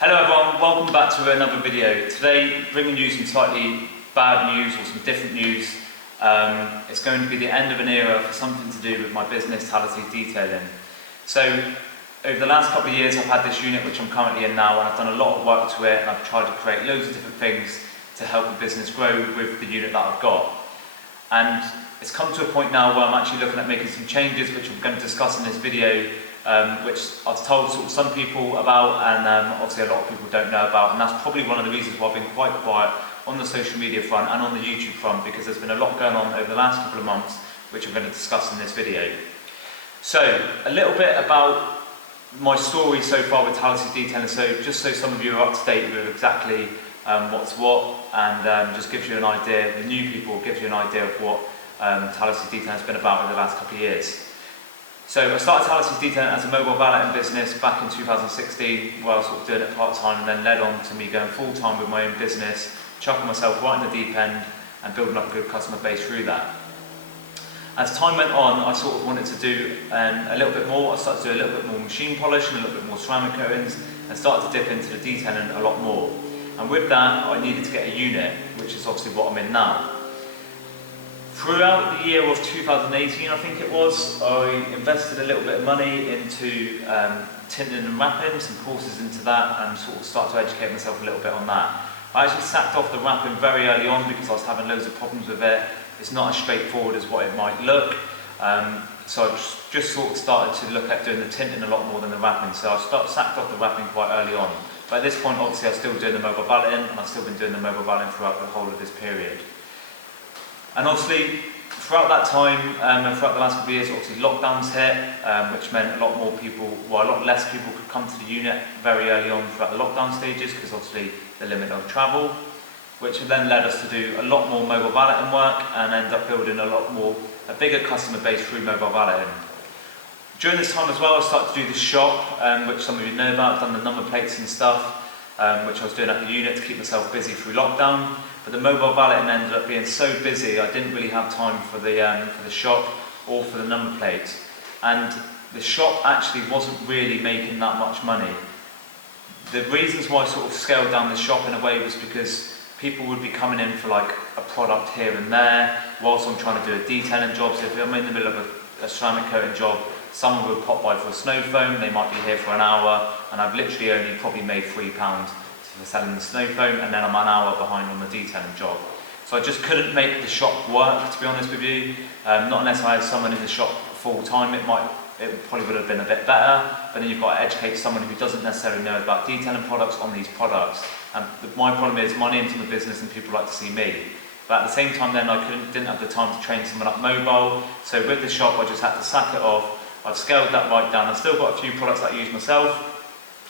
Hello everyone, welcome back to another video. Today, bringing you some slightly bad news or some different news. It's going to be the end of an era for something to do with my business, Talasi Detailing. So, over the last couple of years I've had this unit which I'm currently in now, and I've done a lot of work to it, and I've tried to create loads of different things to help the business grow with the unit that I've got. And it's come to a point now where I'm actually looking at making some changes which I'm going to discuss in this video, which I've told some people about, and obviously a lot of people don't know about, and that's probably one of the reasons why I've been quite quiet on the social media front and on the YouTube front, because there's been a lot going on over the last couple of months which I'm going to discuss in this video. So, a little bit about my story so far with Talasi Detailing, so just so some of you are up to date with exactly what's what, and just gives you an idea, the new people gives you an idea of what Talasi Detailing has been about in the last couple of years. So I started Talasi Detailing as a mobile valeting business back in 2016, where I was sort of doing it part-time, and then led on to me going full-time with my own business, chucking myself right in the deep end and building up a good customer base through that. As time went on, I sort of wanted to do a little bit more. I started to do a little bit more machine polish and a little bit more ceramic coatings, and started to dip into the detailing a lot more. And with that, I needed to get a unit, which is obviously what I'm in now. Throughout the year of 2018, I think it was, I invested a little bit of money into tinting and wrapping, some courses into that, and sort of started to educate myself a little bit on that. I actually sacked off the wrapping very early on because I was having loads of problems with it. It's not as straightforward as what it might look. So I just sort of started to look at doing the tinting a lot more than the wrapping. So I sacked off the wrapping quite early on. But at this point, obviously, I was still doing the mobile valeting, and I've still been doing the mobile valeting throughout the whole of this period. And obviously, throughout that time, and throughout the last couple of years, obviously lockdowns hit, which meant a lot more people, well, a lot less people could come to the unit very early on throughout the lockdown stages, because obviously the limit of travel, which then led us to do a lot more mobile valeting work and end up building a bigger customer base through mobile valeting. During this time as well, I started to do the shop, which some of you know about. I've done the number plates and stuff, which I was doing at the unit to keep myself busy through lockdown. But the mobile valeting ended up being so busy, I didn't really have time for the shop or for the number plates. And the shop actually wasn't really making that much money. The reasons why I sort of scaled down the shop in a way was because people would be coming in for like a product here and there, whilst I'm trying to do a detailing job. So if I'm in the middle of a ceramic coating job, someone would pop by for a snow foam, they might be here for an hour, and I've literally only probably made £3 for selling the snow foam, and then I'm an hour behind on the detailing job. So I just couldn't make the shop work, to be honest with you. Not unless I had someone in the shop full time, it probably would have been a bit better, but then you've got to educate someone who doesn't necessarily know about detailing products on these products. And my problem is, my name's in the business and people like to see me. But at the same time then, I didn't have the time to train someone up mobile, so with the shop I just had to sack it off. I've scaled that right down. I've still got a few products that I use myself,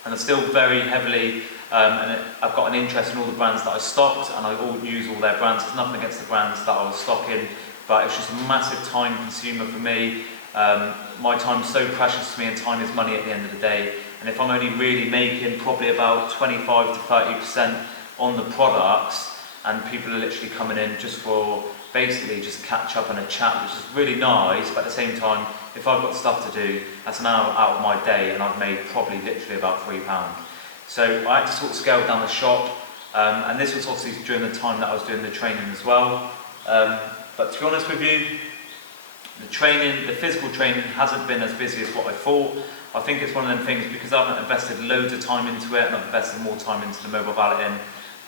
and I'm still very heavily, I've got an interest in all the brands that I stocked, and I use all their brands. There's nothing against the brands that I was stocking, but it's just a massive time consumer for me. My time's so precious to me, and time is money at the end of the day. And if I'm only really making probably about 25 to 30% on the products, and people are literally coming in just for basically just catch up and a chat, which is really nice, but at the same time, if I've got stuff to do, that's an hour out of my day, and I've made probably literally about £3. So I had to sort of scale down the shop, and this was obviously during the time that I was doing the training as well. But to be honest with you, the physical training hasn't been as busy as what I thought. I think it's one of them things, because I haven't invested loads of time into it, and I've invested more time into the mobile valeting,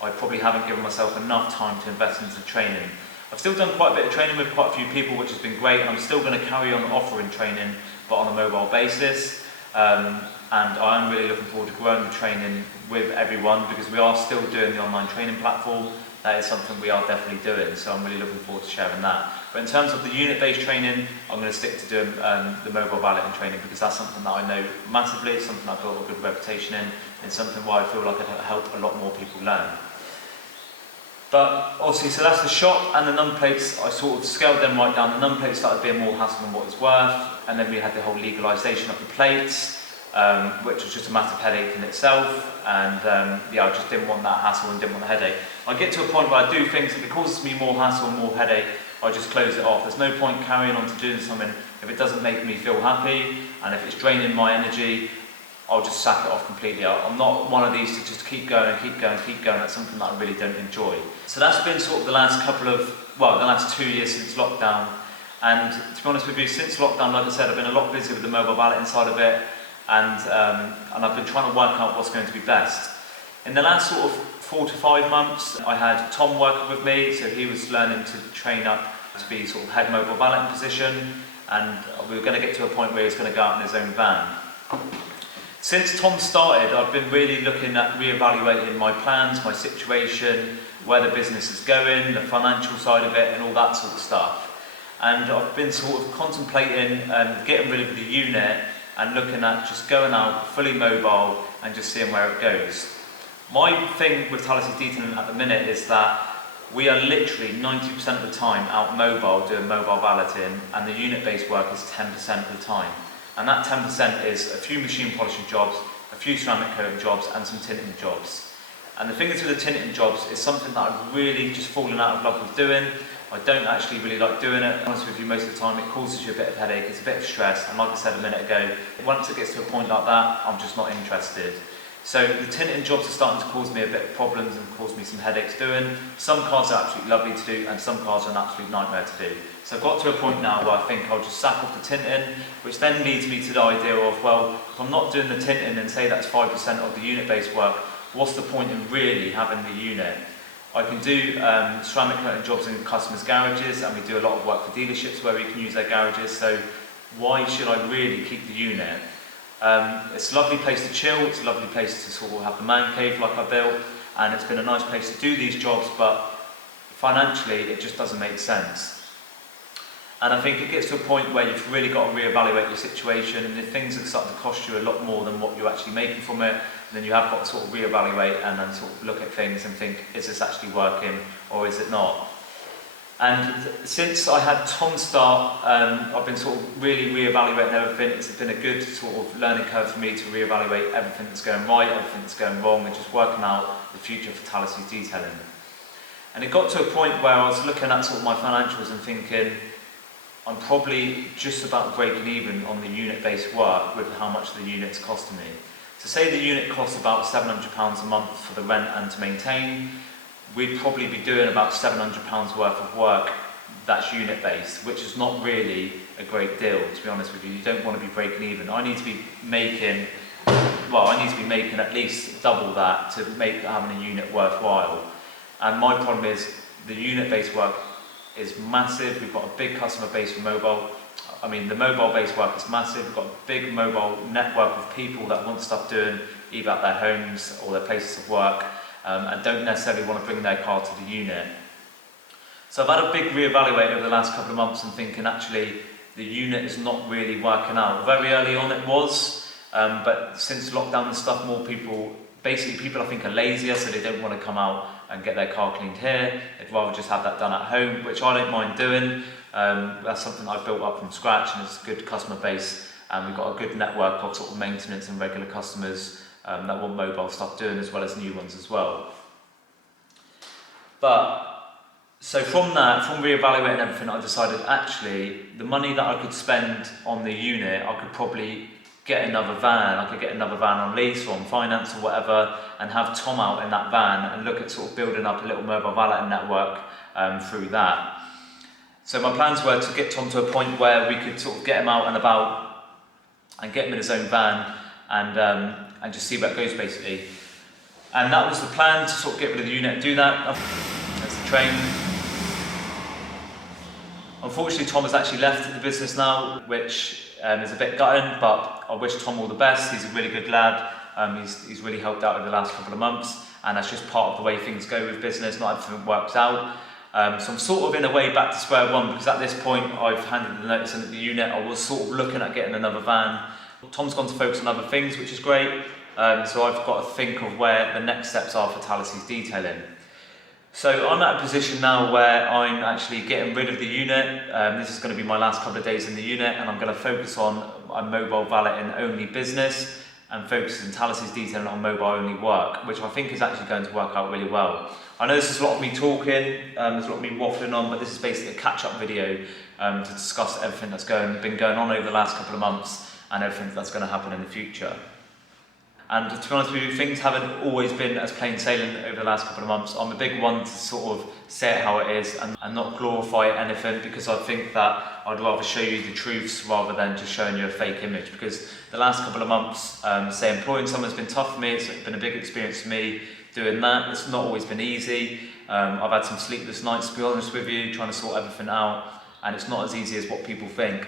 I probably haven't given myself enough time to invest into training. I've still done quite a bit of training with quite a few people, which has been great, and I'm still going to carry on offering training, but on a mobile basis. And I am really looking forward to growing the training with everyone, because we are still doing the online training platform. That is something we are definitely doing, so I'm really looking forward to sharing that. But in terms of the unit-based training, I'm going to stick to doing the mobile valeting training, because that's something that I know massively, it's something I've built a good reputation in, and something where I feel like I can help a lot more people learn. But obviously, so that's the shop, and the number plates, I sort of scaled them right down. The number plates started being more hassle than what it's worth, and then we had the whole legalisation of the plates, which was just a massive headache in itself, and yeah, I just didn't want that hassle and didn't want the headache. I get to a point where I do things, if it causes me more hassle and more headache, I just close it off. There's no point carrying on to doing something if it doesn't make me feel happy, and if it's draining my energy, I'll just sack it off completely. I'm not one of these to just keep going and keep going and keep going. That's something that I really don't enjoy. So that's been sort of the last the last 2 years since lockdown. And to be honest with you, since lockdown, like I said, I've been a lot busier with the mobile valet inside of it, and I've been trying to work out what's going to be best. In the last sort of 4 to 5 months, I had Tom working with me, so he was learning to train up to be sort of head mobile valet position, and we were going to get to a point where he's going to go out in his own van. Since Tom started, I've been really looking at reevaluating my plans, my situation, where the business is going, the financial side of it, and all that sort of stuff. And I've been sort of contemplating getting rid of the unit and looking at just going out fully mobile and just seeing where it goes. My thing with Talasi detailing at the minute is that we are literally 90% of the time out mobile doing mobile valeting, and the unit-based work is 10% of the time. And that 10% is a few machine polishing jobs, a few ceramic coating jobs, and some tinting jobs. And the thing is with the tinting jobs is something that I've really just fallen out of love with doing. I don't actually really like doing it. Honestly with you, most of the time it causes you a bit of headache, it's a bit of stress, and like I said a minute ago, once it gets to a point like that, I'm just not interested. So the tinting jobs are starting to cause me a bit of problems and cause me some headaches doing. Some cars are absolutely lovely to do, and some cars are an absolute nightmare to do. So I've got to a point now where I think I'll just sack off the tinting, which then leads me to the idea of, well, if I'm not doing the tinting and say that's 5% of the unit-based work, what's the point in really having the unit? I can do ceramic coating jobs in customers' garages, and we do a lot of work for dealerships where we can use their garages, so why should I really keep the unit? It's a lovely place to chill, it's a lovely place to sort of have the man cave like I built, and it's been a nice place to do these jobs, but financially it just doesn't make sense. And I think it gets to a point where you've really got to reevaluate your situation, and if things are starting to cost you a lot more than what you're actually making from it, then you have got to sort of reevaluate and then sort of look at things and think, is this actually working or is it not? And since I had Tom start, I've been sort of really reevaluating everything. It's been a good sort of learning curve for me to reevaluate everything that's going right, everything that's going wrong, and just working out the future for Talasi detailing. And it got to a point where I was looking at sort of my financials and thinking, I'm probably just about breaking even on the unit-based work with how much the unit's costing me. So say the unit costs about £700 a month for the rent and to maintain, we'd probably be doing about £700 worth of work that's unit-based, which is not really a great deal, to be honest with you. You don't want to be breaking even. I need to be making at least double that to make having a unit worthwhile. And my problem is the unit-based work is massive. We've got a big customer base for mobile. I mean, the mobile-based work is massive. We've got a big mobile network of people that want stuff doing either at their homes or their places of work, and don't necessarily want to bring their car to the unit. So I've had a big reevaluate over the last couple of months and thinking actually the unit is not really working out. Very early on it was, but since lockdown and stuff, more people I think are lazier, so they don't want to come out and get their car cleaned here. They'd rather just have that done at home, which I don't mind doing. That's something I've built up from scratch, and it's a good customer base, and we've got a good network of sort of maintenance and regular customers that want mobile stuff doing, as well as new ones as well. But so from reevaluating everything, I decided actually the money that I could spend on the unit, I could probably get another van. I could get another van on lease or on finance or whatever, and have Tom out in that van and look at sort of building up a little mobile valeting network through that. So my plans were to get Tom to a point where we could sort of get him out and about and get him in his own van and just see where it goes basically. And that was the plan, to sort of get rid of the unit and do that. That's the train. Unfortunately, Tom has actually left the business now, which is a bit gutting, but I wish Tom all the best. He's a really good lad. He's really helped out over the last couple of months, and that's just part of the way things go with business. Not everything works out. So I'm sort of in a way back to square one, because at this point I've handed the notice in at the unit. I was sort of looking at getting another van. Tom's gone to focus on other things, which is great. So I've got to think of where the next steps are for Talasi's detailing. So I'm at a position now where I'm actually getting rid of the unit. This is going to be my last couple of days in the unit, and I'm going to focus on a mobile valeting only business and focus in Talasi's detailing on mobile only work, which I think is actually going to work out really well. I know this is a lot of me talking, there's a lot of me waffling on, but this is basically a catch-up video to discuss everything that's been going on over the last couple of months and everything that's going to happen in the future. And to be honest with you, things haven't always been as plain sailing over the last couple of months. I'm a big one to sort of say it how it is and not glorify anything, because I think that I'd rather show you the truths rather than just showing you a fake image. Because the last couple of months, say employing someone's been tough for me. It's been a big experience for me doing that. It's not always been easy. I've had some sleepless nights, to be honest with you, trying to sort everything out, and it's not as easy as what people think.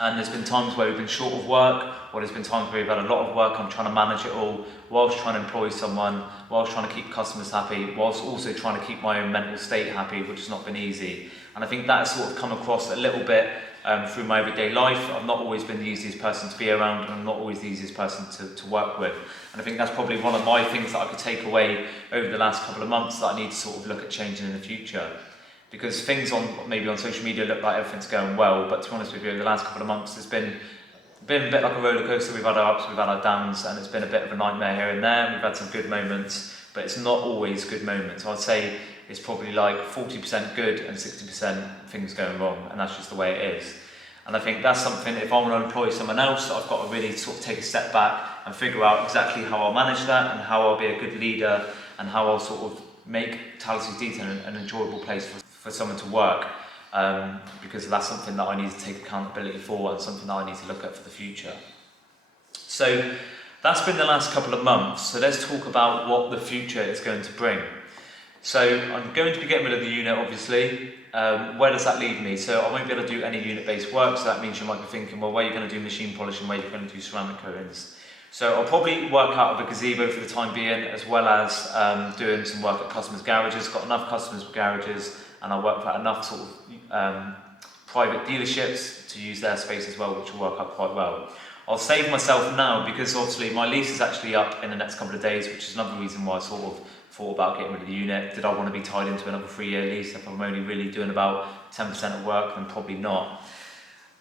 And there's been times where we've been short of work, or there's been times where we've had a lot of work. I'm trying to manage it all whilst trying to employ someone, whilst trying to keep customers happy, whilst also trying to keep my own mental state happy, which has not been easy. And I think that has sort of come across a little bit through my everyday life. I've not always been the easiest person to be around, and I'm not always the easiest person to work with. And I think that's probably one of my things that I could take away over the last couple of months that I need to sort of look at changing in the future. Because things maybe on social media look like everything's going well, but to be honest with you, over the last couple of months it's been a bit like a roller coaster. We've had our ups, we've had our downs, and it's been a bit of a nightmare here and there. We've had some good moments, but it's not always good moments. I'd say it's probably like 40% good and 60% things going wrong, and that's just the way it is. And I think that's something, if I want to employ someone else, I've got to really sort of take a step back and figure out exactly how I'll manage that, and how I'll be a good leader, and how I'll sort of make Talasi Detailing an enjoyable place for someone to work, because that's something that I need to take accountability for, and something that I need to look at for the future. So that's been the last couple of months. So let's talk about what the future is going to bring. So I'm going to be getting rid of the unit, obviously. Where does that leave me? So I won't be able to do any unit-based work, so that means you might be thinking, well, where are you going to do machine polishing, where are you going to do ceramic coatings? So I'll probably work out of a gazebo for the time being, as well as doing some work at customers' garages. Got enough customers' garages, and I'll work for enough sort of private dealerships to use their space as well, which will work out quite well. I'll save myself now, because obviously my lease is actually up in the next couple of days, which is another reason why I sort of thought about getting rid of the unit. Did I want to be tied into another 3-year lease? If I'm only really doing about 10% of work, then probably not.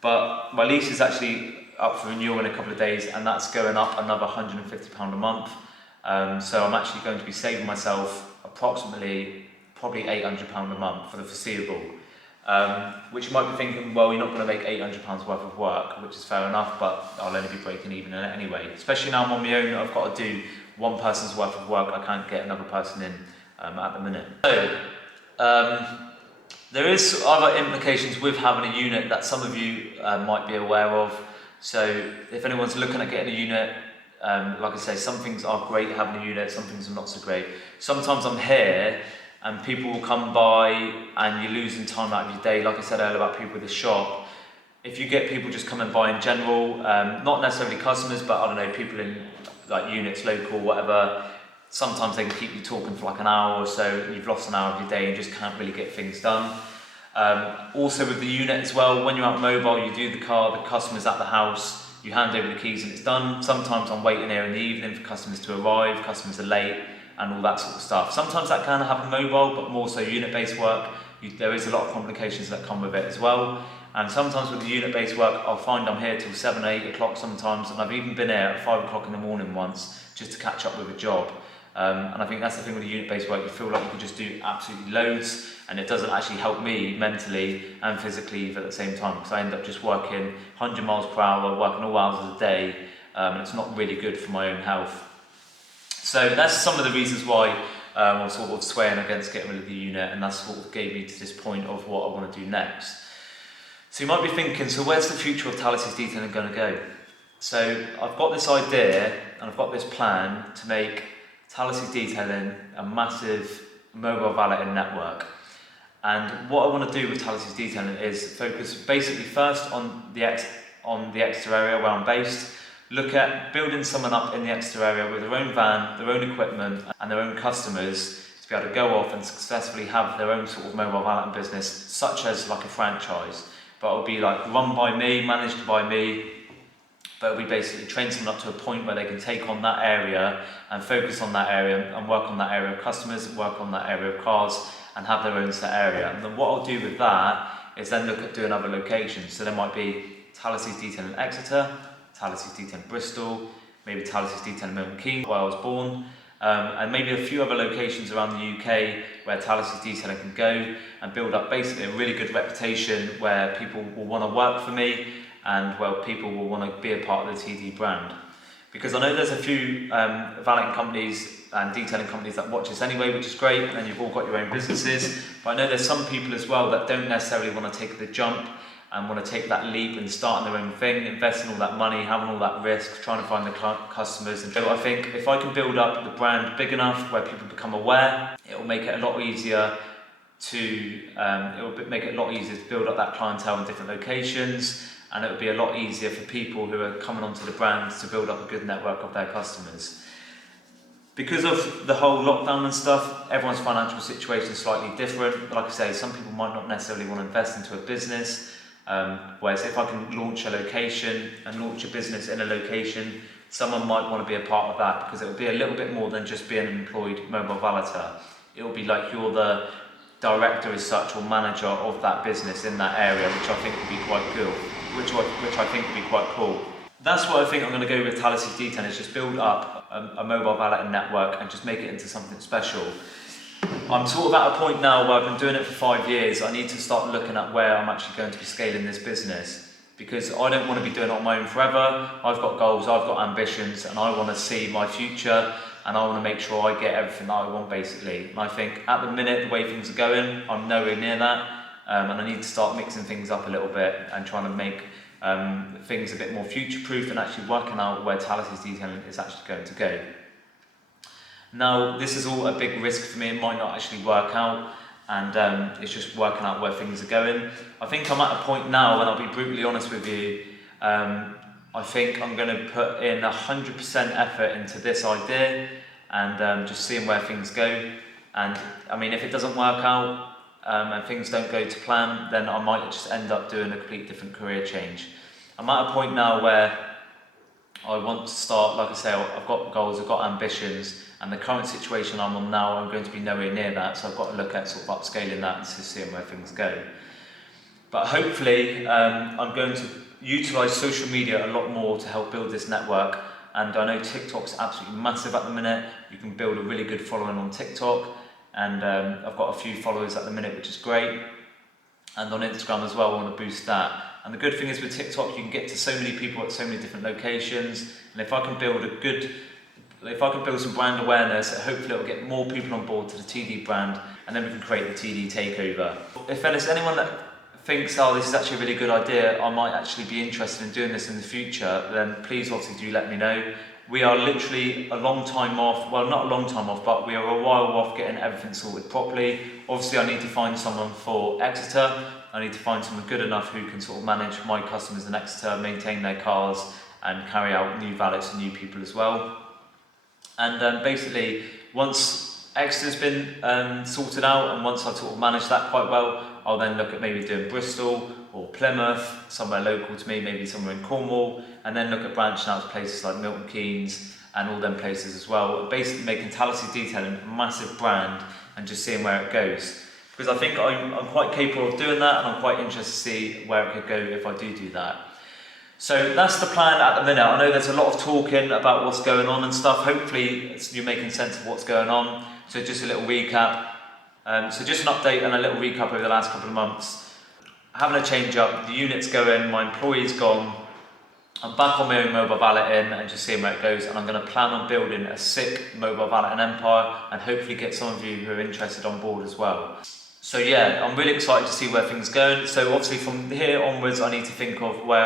But my lease is actually up for renewal in a couple of days, and that's going up another £150 a month. So I'm actually going to be saving myself approximately probably £800 a month for the foreseeable. Which you might be thinking, well, you're not going to make £800 worth of work, which is fair enough, but I'll only be breaking even in it anyway. Especially now I'm on my own, I've got to do one person's worth of work. I can't get another person in at the minute. So there is other implications with having a unit that some of you might be aware of. So if anyone's looking at getting a unit, like I say, some things are great having a unit, some things are not so great. Sometimes I'm here and people will come by and you're losing time out of your day. Like I said earlier about people with the shop, if you get people just coming by in general, not necessarily customers, but I don't know, people in like units, local, whatever, sometimes they can keep you talking for like an hour or so. You've lost an hour of your day and just can't really get things done. Also with the unit as well, when you're out mobile, you do the car, the customer's at the house, you hand over the keys and it's done. Sometimes I'm waiting here in the evening for customers to arrive, customers are late, and all that sort of stuff. Sometimes that can happen mobile, but more so unit-based work, there is a lot of complications that come with it as well. And sometimes with the unit-based work, I'll find I'm here till 7, 8 o'clock sometimes, and I've even been here at 5 o'clock in the morning once, just to catch up with a job. And I think that's the thing with the unit-based work, you feel like you can just do absolutely loads, and it doesn't actually help me mentally and physically at the same time, because I end up just working 100 miles per hour, working all hours of the day, and it's not really good for my own health. So that's some of the reasons why I'm sort of swaying against getting rid of the unit, and that's sort of gave me to this point of what I want to do next. So you might be thinking, so where's the future of Talasi's Detailing going to go? So I've got this idea and I've got this plan to make Talasi's Detailing a massive mobile valeting network. And what I want to do with Talasi's Detailing is focus basically first on the Exeter area where I'm based. Look at building someone up in the Exeter area with their own van, their own equipment and their own customers to be able to go off and successfully have their own sort of mobile valeting business, such as like a franchise. But it'll be like run by me, managed by me, but we basically train someone up to a point where they can take on that area and focus on that area and work on that area of customers, work on that area of cars and have their own set area. And then what I'll do with that is then look at doing other locations. So there might be Talasi's Detailing in Exeter, Talasi's Detailing in Bristol, maybe Talasi's Detailing in Milton Keynes, where I was born, and maybe a few other locations around the UK where Talasi's Detailing can go and build up basically a really good reputation where people will want to work for me and where people will want to be a part of the TD brand. Because I know there's a few valeting companies and detailing companies that watch this anyway, which is great, and then you've all got your own businesses. But I know there's some people as well that don't necessarily want to take the jump and want to take that leap and start their own thing, investing all that money, having all that risk, trying to find the customers. And so I think if I can build up the brand big enough where people become aware, it will make it a lot easier to build up that clientele in different locations, and it will be a lot easier for people who are coming onto the brand to build up a good network of their customers. Because of the whole lockdown and stuff, everyone's financial situation is slightly different. Like I say, some people might not necessarily want to invest into a business, whereas if I can launch a location and launch a business in a location, someone might want to be a part of that, because it will be a little bit more than just being an employed mobile valeter. It will be like you're the director as such, or manager of that business in that area, which I think would be quite cool. Which I think would be quite cool. That's what I think I'm going to go with Talasi Detailing, is just build up a mobile valeting network and just make it into something special. I'm sort of at a point now where I've been doing it for 5 years. I need to start looking at where I'm actually going to be scaling this business, because I don't want to be doing it on my own forever. I've got goals, I've got ambitions, and I want to see my future, and I want to make sure I get everything that I want, basically. And I think at the minute, the way things are going, I'm nowhere near that. And I need to start mixing things up a little bit and trying to make things a bit more future-proof, and actually working out where Talasi's Detailing is actually going to go. Now, this is all a big risk for me. It might not actually work out, and it's just working out where things are going. I think I'm at a point now, and I'll be brutally honest with you, I think I'm going to put in 100% effort into this idea, and just seeing where things go. And I mean, if it doesn't work out, and things don't go to plan, then I might just end up doing a complete different career change. I'm at a point now where I want to start, like I say, I've got goals, I've got ambitions, and the current situation I'm on now, I'm going to be nowhere near that, so I've got to look at sort of upscaling that and seeing where things go. But hopefully, I'm going to utilise social media a lot more to help build this network. And I know TikTok's absolutely massive at the minute. You can build a really good following on TikTok. And I've got a few followers at the minute, which is great. And on Instagram as well, I want to boost that. And the good thing is with TikTok, you can get to so many people at so many different locations. And if I can build some brand awareness, hopefully it'll get more people on board to the TD brand, and then we can create the TD takeover. If there's anyone that thinks, oh, this is actually a really good idea, I might actually be interested in doing this in the future, then please obviously do let me know. We are literally a long time off, well, not a long time off, but we are a while off getting everything sorted properly. Obviously, I need to find someone for Exeter. I need to find someone good enough who can sort of manage my customers in Exeter, maintain their cars, and carry out new valets and new people as well. And basically, once Exeter's been sorted out, and once I've sort of managed that quite well, I'll then look at maybe doing Bristol or Plymouth, somewhere local to me, maybe somewhere in Cornwall, and then look at branching out to places like Milton Keynes and all them places as well. Basically making Talasi Detailing a massive brand and just seeing where it goes. Because I think I'm quite capable of doing that, and I'm quite interested to see where it could go if I do that. So that's the plan at the minute. I know there's a lot of talking about what's going on and stuff. Hopefully you're making sense of what's going on. So just a little recap. So just an update and a little recap over the last couple of months. Having a change up, the unit's going, my employee's gone. I'm back on my own mobile valeting and just seeing where it goes, and I'm going to plan on building a sick mobile valeting empire, and hopefully get some of you who are interested on board as well. So yeah, I'm really excited to see where things are going. So obviously from here onwards, I need to think of what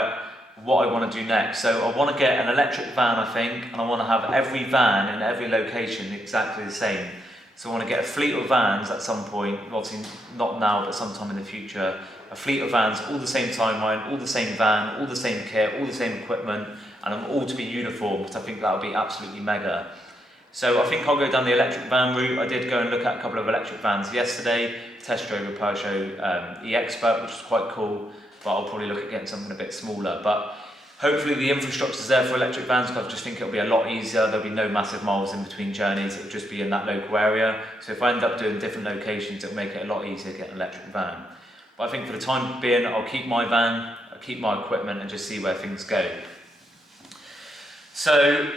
I want to do next. So I want to get an electric van, I think, and I want to have every van in every location exactly the same. So I want to get a fleet of vans at some point, obviously not now, but sometime in the future. A fleet of vans, all the same timeline, all the same van, all the same kit, all the same equipment, and them all to be uniform, because I think that would be absolutely mega. So I think I'll go down the electric van route. I did go and look at a couple of electric vans yesterday, test drove a Peugeot e-Expert, which is quite cool, but I'll probably look at getting something a bit smaller. But hopefully the infrastructure's there for electric vans, because I just think it'll be a lot easier. There'll be no massive miles in between journeys. It'll just be in that local area. So if I end up doing different locations, it'll make it a lot easier to get an electric van. But I think for the time being, I'll keep my van, I'll keep my equipment, and just see where things go. So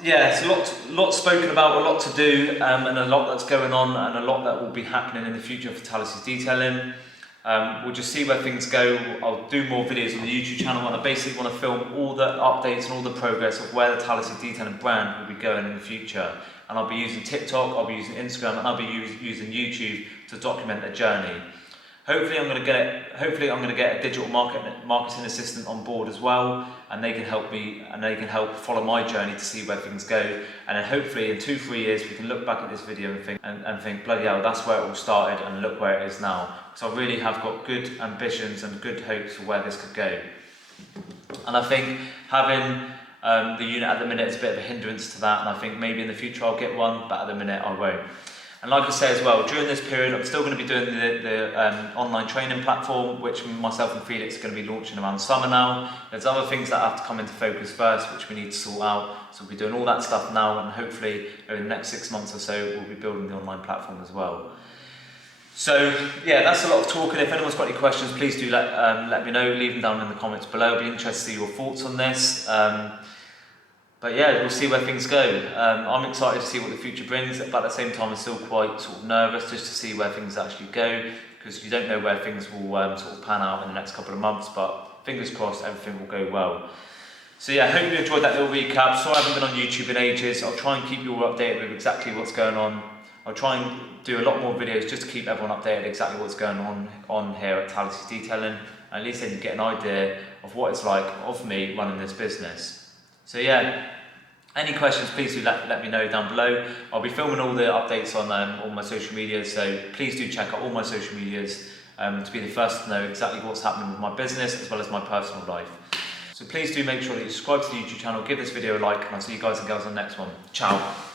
yeah, it's a lot spoken about, a lot to do, and a lot that's going on, and a lot that will be happening in the future for Talasi's Detailing. We'll just see where things go. I'll do more videos on the YouTube channel, and I basically want to film all the updates and all the progress of where the Talasi Detailing brand will be going in the future. And I'll be using TikTok, I'll be using Instagram, and I'll be using YouTube to document the journey. Hopefully I'm going to get a digital marketing assistant on board as well, and they can help me, and they can help follow my journey to see where things go. And then hopefully in 2-3 years we can look back at this video and think, bloody hell, that's where it all started, and look where it is now. So I really have got good ambitions and good hopes for where this could go. And I think having the unit at the minute is a bit of a hindrance to that, and I think maybe in the future I'll get one, but at the minute I won't. And like I say as well, during this period I'm still going to be doing the online training platform, which myself and Felix are going to be launching around summer now. There's other things that have to come into focus first, which we need to sort out. So we'll be doing all that stuff now, and hopefully over the next 6 months or so we'll be building the online platform as well. So yeah, that's a lot of talking. If anyone's got any questions, please do let me know. Leave them down in the comments below. I'll be interested to see your thoughts on this. But yeah, we'll see where things go. I'm excited to see what the future brings, but at the same time I'm still quite sort of nervous just to see where things actually go, because you don't know where things will sort of pan out in the next couple of months, but fingers crossed everything will go well. So yeah, I hope you enjoyed that little recap. Sorry I haven't been on YouTube in ages. I'll try and keep you all updated with exactly what's going on. I'll try and do a lot more videos just to keep everyone updated exactly what's going on here at Talasi Detailing. At least then you get an idea of what it's like of me running this business. So yeah, any questions, please do let me know down below. I'll be filming all the updates on all my social media, so please do check out all my social medias to be the first to know exactly what's happening with my business as well as my personal life. So please do make sure that you subscribe to the YouTube channel, give this video a like, and I'll see you guys and girls on the next one. Ciao.